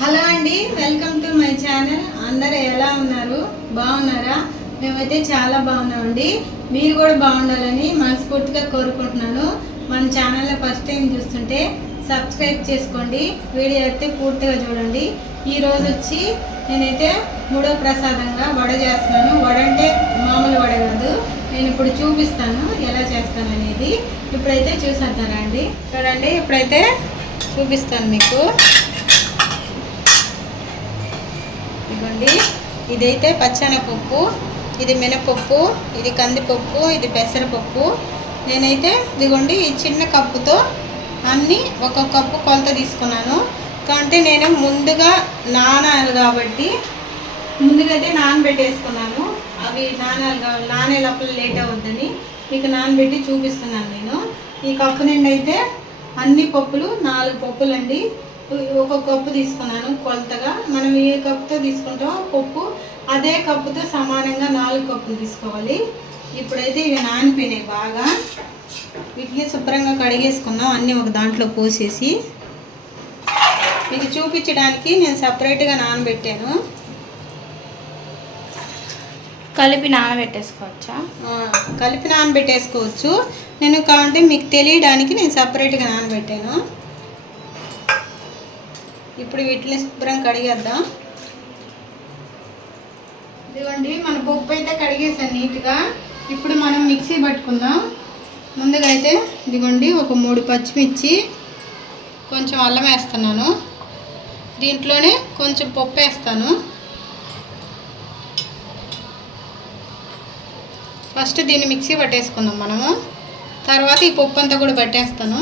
Hello అండి welcome to my channel. అందరూ ఎలా ఉన్నారు? బాగున్నారా? మేమైతే చాలా బాగున్నామండి. మీరు కూడా బాగుండాలని మనస్ఫూర్తిగా కోరుకుంటున్నాను. మన ఛానల్లో ఫస్ట్ టైం చూస్తుంటే సబ్స్క్రైబ్ చేసుకోండి. వీడియో అయితే పూర్తిగా చూడండి. ఈరోజు వచ్చి నేనైతే మూడో ప్రసాదంగా వడ చేస్తున్నాను. వడ అంటే మామూలు వడ కాదు. నేను ఇప్పుడు చూపిస్తాను ఎలా చేస్తాను అనేది. ఇప్పుడైతే చూసేద్దానండి అండి చూడండి ఇప్పుడైతే చూపిస్తాను మీకు. ఇదిగోండి. ఇదైతే పచ్చనపప్పు ఇది మినపప్పు ఇది కందిపప్పు ఇది పెసరపప్పు. నేనైతే ఇదిగోండి ఈ చిన్న కప్పుతో అన్నీ ఒక కప్పు కొలత తీసుకున్నాను. అంటే నేను ముందుగా నానాలి కాబట్టి ముందుగా అయితే నానబెట్టేసుకున్నాను. అవి నానాలి నానే లోపల లేట్ అవ్వద్దని మీకు నానబెట్టి చూపిస్తున్నాను నేను. ఈ కప్పు నిండి అయితే అన్ని పప్పులు నాలుగు పప్పులు అండి ఒక కప్పు తీసుకున్నాను కొలతగా. మనం ఏ కప్పుతో తీసుకుంటామో పప్పు అదే కప్పుతో సమానంగా నాలుగు కప్పులు తీసుకోవాలి. ఇప్పుడైతే ఇవి నానిపోయినాయి బాగా. వీటిని శుభ్రంగా కడిగేసుకుందాం. అన్నీ ఒక దాంట్లో పోసేసి. మీకు చూపించడానికి నేను సపరేట్గా నానబెట్టాను. కలిపి నానబెట్టేసుకోవచ్చా? కలిపి నానబెట్టేసుకోవచ్చు. నేను కావాలంటే మీకు తెలియడానికి నేను సపరేట్గా నానబెట్టాను. ఇప్పుడు వీటిని శుభ్రం కడిగేద్దాం. ఇదిగోండి మన పప్పు అయితే కడిగేసాను నీట్గా. ఇప్పుడు మనం మిక్సీ పట్టుకుందాం. ముందుగా అయితే ఇదిగోండి ఒక మూడు పచ్చిమిర్చి కొంచెం అల్లం వేస్తున్నాను. దీంట్లోనే కొంచెం పప్పు వేస్తాను. ఫస్ట్ దీన్ని మిక్సీ పట్టేసుకుందాం మనము. తర్వాత ఈ పప్పు అంతా కూడా పట్టేస్తాను.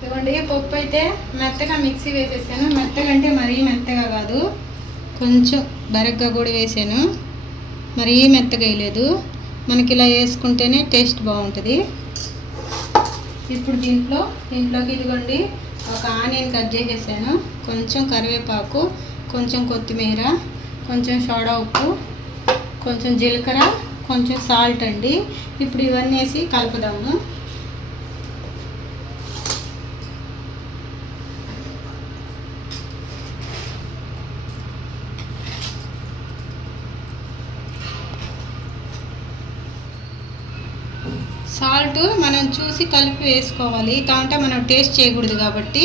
ఇదిగోండి పప్పు అయితే మెత్తగా మిక్సీ వేసేసాను. మెత్తగా అంటే మరీ మెత్తగా కాదు. కొంచెం బరగ్గా కూడా వేసాను. మరీ మెత్తగా వేయలేదు. మనకి ఇలా వేసుకుంటేనే టేస్ట్ బాగుంటుంది. ఇప్పుడు దీంట్లో దీంట్లోకి ఇదిగోండి ఒక ఆనియన్ కట్ చేసేసాను. కొంచెం కరివేపాకు కొంచెం కొత్తిమీర కొంచెం సోడా ఉప్పు కొంచెం జీలకర్ర కొంచెం సాల్ట్ అండి. ఇప్పుడు ఇవన్నీ వేసి కలుపుదాము. సాల్ట్ మనం చూసి కలిపి వేసుకోవాలి. కావంటే మనం టేస్ట్ చేయకూడదు కాబట్టి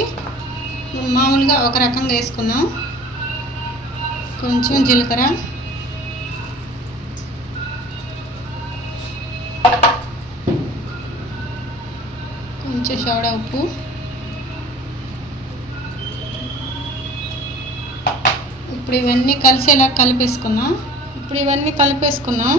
మామూలుగా ఒక రకంగా వేసుకుందాం. కొంచెం జీలకర్ర. కొంచెం సోడా ఉప్పు. ఇప్పుడు ఇవన్నీ కలిసేలా కలిపేసుకున్నాం ఇప్పుడు ఇవన్నీ కలిపేసుకున్నాం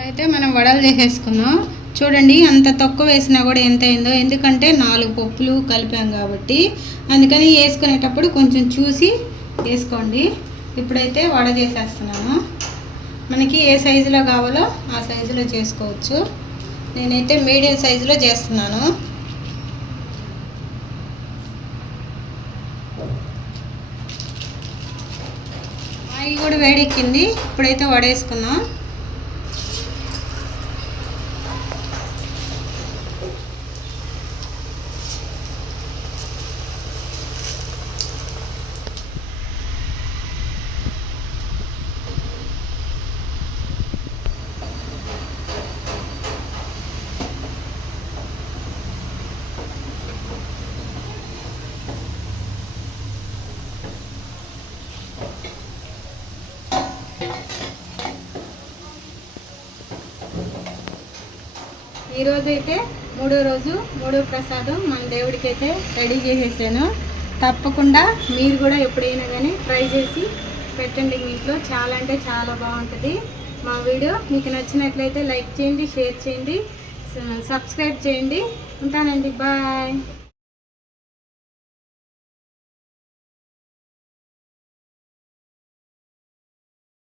ఇప్పుడైతే మనం వడలు చేసేసుకున్నాం. చూడండి అంత తక్కువ వేసినా కూడా ఎంత అయిందో. ఎందుకంటే నాలుగు పప్పులు కలిపాం కాబట్టి. అందుకని వేసుకునేటప్పుడు కొంచెం చూసి వేసుకోండి. ఇప్పుడైతే వడ చేసేస్తున్నాను. మనకి ఏ సైజులో కావాలో ఆ సైజులో చేసుకోవచ్చు. నేనైతే మీడియం సైజులో చేస్తున్నాను. ఆయిల్ కూడా వేడెక్కింది. ఇప్పుడైతే వడేసుకుందాం ఈరోజైతే మూడో రోజు మూడో ప్రసాదం మన దేవుడికైతే రెడీ చేసేసాను. తప్పకుండా మీరు కూడా ఎప్పుడైనా కానీ ట్రై చేసి పెట్టండి మీ ఇంట్లో. చాలా అంటే చాలా బాగుంటుంది. మా వీడియో మీకు నచ్చినట్లయితే లైక్ చేయండి షేర్ చేయండి సబ్స్క్రైబ్ చేయండి. ఉంటానండి. బాయ్.